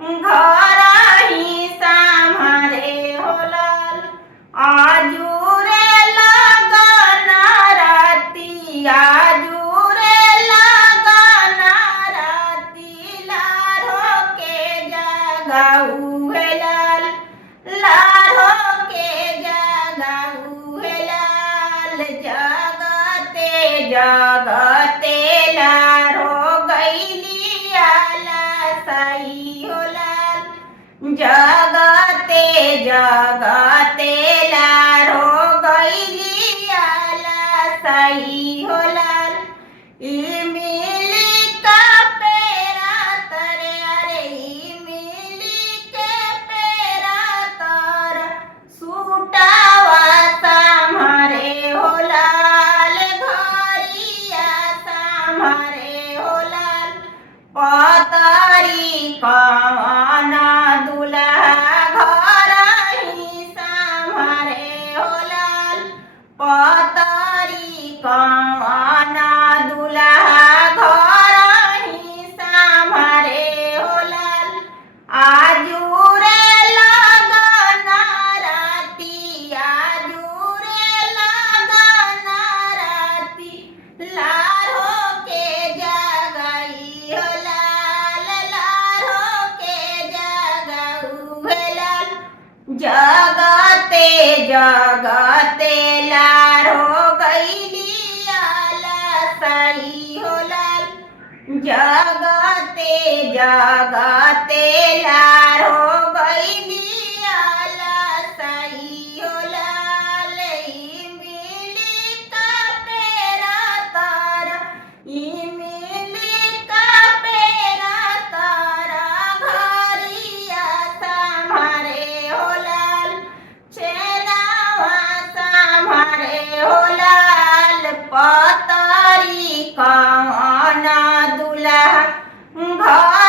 घर ही संभारे हो लाल। आजू रे लगन राती, आजू रे लगन राती, लारो के जगाऊ है लाल, लारो के जगाऊ है लाल। जगते जगते लारो गईली आला सही हो लाल। जगते जगते लारो गईली आला सही हो लाल। ई मिली का पेरा तरे, अरे ई मिली के पेरा तर सूटावा संभारे हो लाल, घरिया संभारे हो लाल। पतरी कवना दुल्हा घर ही संभारे हो लाल। पतरी कवना दुल्हा घर ही संभारे हो लाल। आजू रे लगन राती, आजू रे लगन राती, लारो के जगाई हो लाल, लारो के जगाऊ है लाल। जगते जगते लारो गईली आला सही हो लाल। जगते जगते लारो गईली आला सही हो लाल। ई मिली का पेरा तारा, ई मिली का पेरा तारा, घरिया संभारे हो लाल। चेनावा संभारे हो लाल। पतरी कवना दुल्हा घर